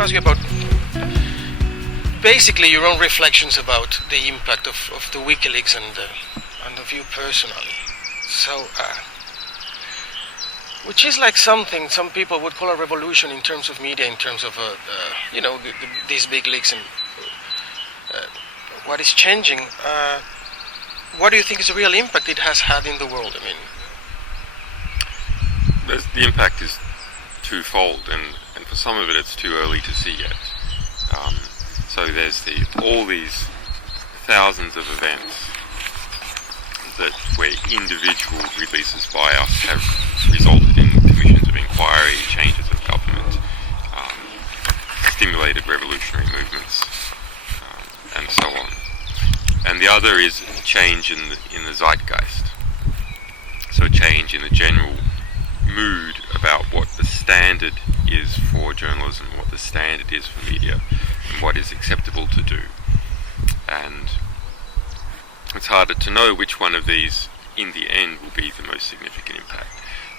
to ask you about basically your own reflections about the impact of the Wikileaks and of you personally. So, which is like something some people would call a revolution in terms of media, in terms of these big leaks and what is changing. What do you think is the real impact it has had in the world? I mean, the impact is twofold, and for some of it it's too early to see yet. So there's all these thousands of events that where individual releases by us have resulted in commissions of inquiry, changes of government, stimulated revolutionary movements, and so on. And the other is change in the zeitgeist. So a change in the general mood about what the standard is for journalism, what the standard is for media, and what is acceptable to do. And it's harder to know which one of these in the end will be the most significant impact.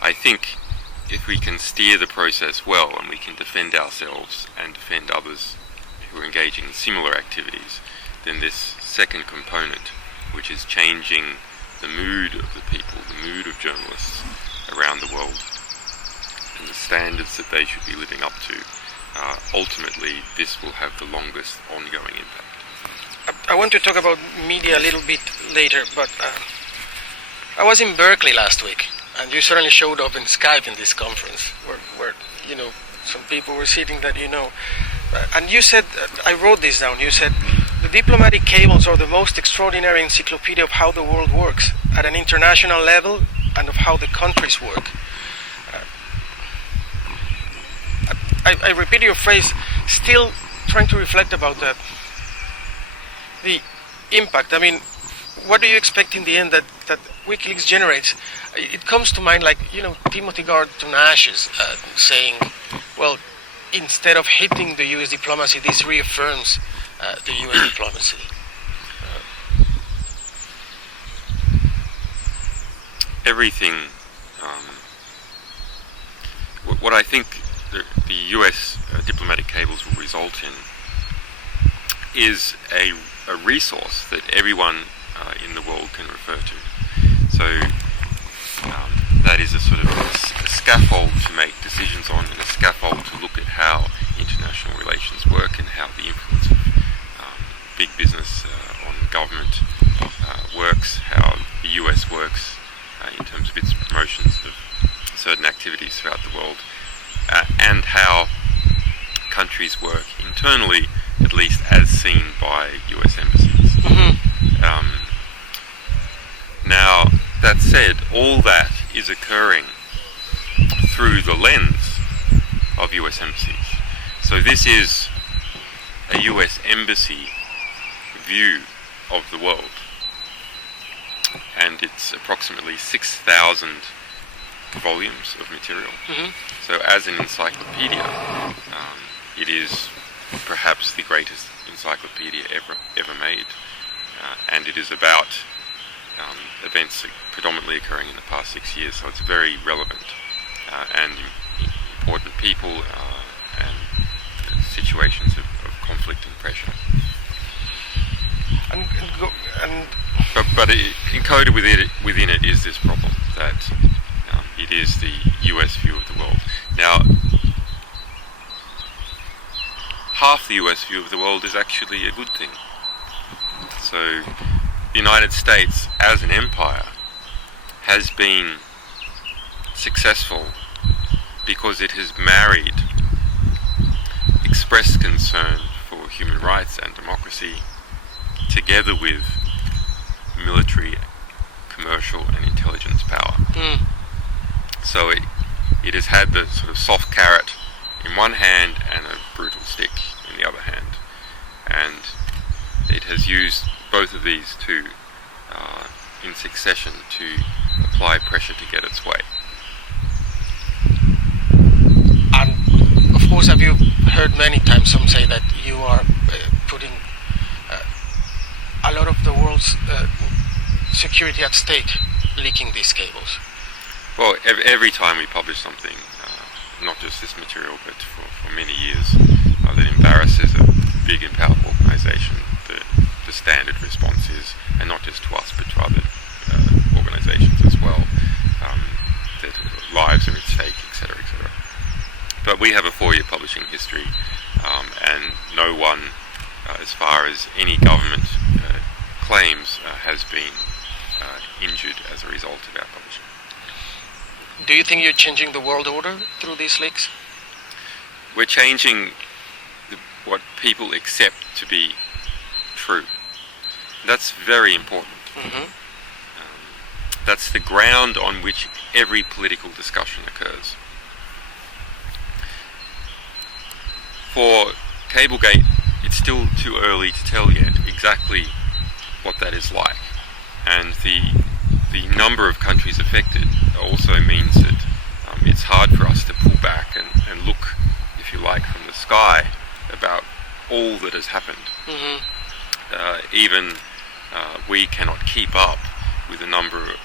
I think if we can steer the process well and we can defend ourselves and defend others who are engaging in similar activities, then this second component, which is changing the mood of the people, the mood of journalists around the world, and the standards that they should be living up to, ultimately this will have the longest ongoing impact. I want to talk about media a little bit later, but I was in Berkeley last week, and you certainly showed up in Skype in this conference, where some people were sitting that and you said, I wrote this down, you said, the diplomatic cables are the most extraordinary encyclopedia of how the world works at an international level and of how the countries work. I repeat your phrase, still trying to reflect about the impact. I mean, what do you expect in the end that WikiLeaks generates? It comes to mind like, Timothy Garton Ashes saying, well, instead of hitting the US diplomacy, this reaffirms the US diplomacy. Everything, what I think the US diplomatic cables will result in is a resource that everyone in the world can refer to. So that is a sort of a scaffold to make decisions on, and a scaffold to look at how international relations work and how the influence of big business on government works, how the US works in terms of its promotions of certain activities throughout the world, and how countries work internally, at least as seen by US embassies. Mm-hmm. Now, that said, all that is occurring through the lens of US embassies. So this is a US embassy view of the world, and it's approximately 6,000 volumes of material. Mm-hmm. So as an encyclopedia, it is perhaps the greatest encyclopedia ever made, and it is about events predominantly occurring in the past 6 years, so it's very relevant and important people and situations of conflict and pressure. But encoded within it is this problem that it is the US view of the world. Now, half the US view of the world is actually a good thing. So the United States as an empire has been successful because it has married expressed concern for human rights and democracy together with military, commercial and intelligence power. So it has had the sort of soft carrot in one hand and a brutal stick in the other hand, and it has used both of these two in succession to apply pressure to get its way. And of course, have you heard many times some say that you are putting a lot of the world's security at stake, leaking these cables? Well, every time we publish something, not just this material, but for many years, that embarrasses a big and powerful organisation. The standard response is, and not just to us, but to other organisations as well, that lives are at stake, etc., etc. But we have a 4-year publishing history, and no one, as far as any government claims, has been injured as a result of our publishing. Do you think you're changing the world order through these leaks? We're changing what people accept to be true. That's very important. Mm-hmm. That's the ground on which every political discussion occurs. For Cablegate, it's still too early to tell yet exactly what that is like. And the number of countries affected also means that it's hard for us to pull back and look, if you like, from the sky about all that has happened. Mm-hmm. Even we cannot keep up with the number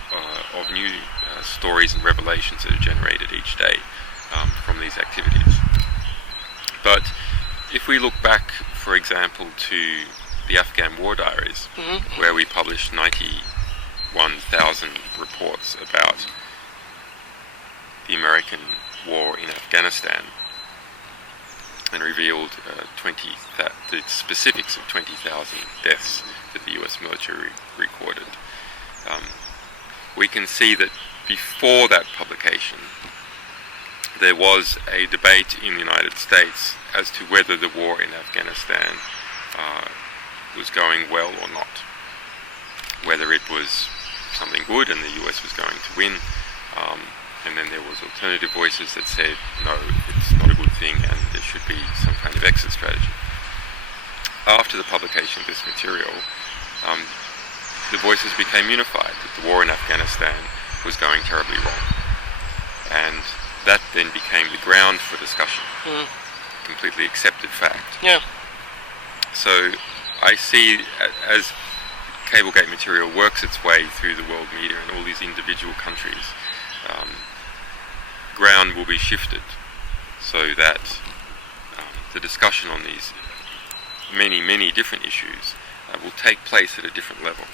of new stories and revelations that are generated each day from these activities. But if we look back, for example, to the Afghan War Diaries, Mm-hmm. where we published 91,000 reports about the American war in Afghanistan, and revealed the specifics of 20,000 deaths that the US military recorded. We can see that before that publication, there was a debate in the United States as to whether the war in Afghanistan was going well or not, whether it was something good and the US was going to win, and then there was alternative voices that said, no, it's not a good thing and there should be some kind of exit strategy. After the publication of this material, the voices became unified that the war in Afghanistan was going terribly wrong. And that then became the ground for discussion. Completely accepted fact. Yeah. So I see, as Cablegate material works its way through the world media and all these individual countries, ground will be shifted so that the discussion on these many, many different issues will take place at a different level.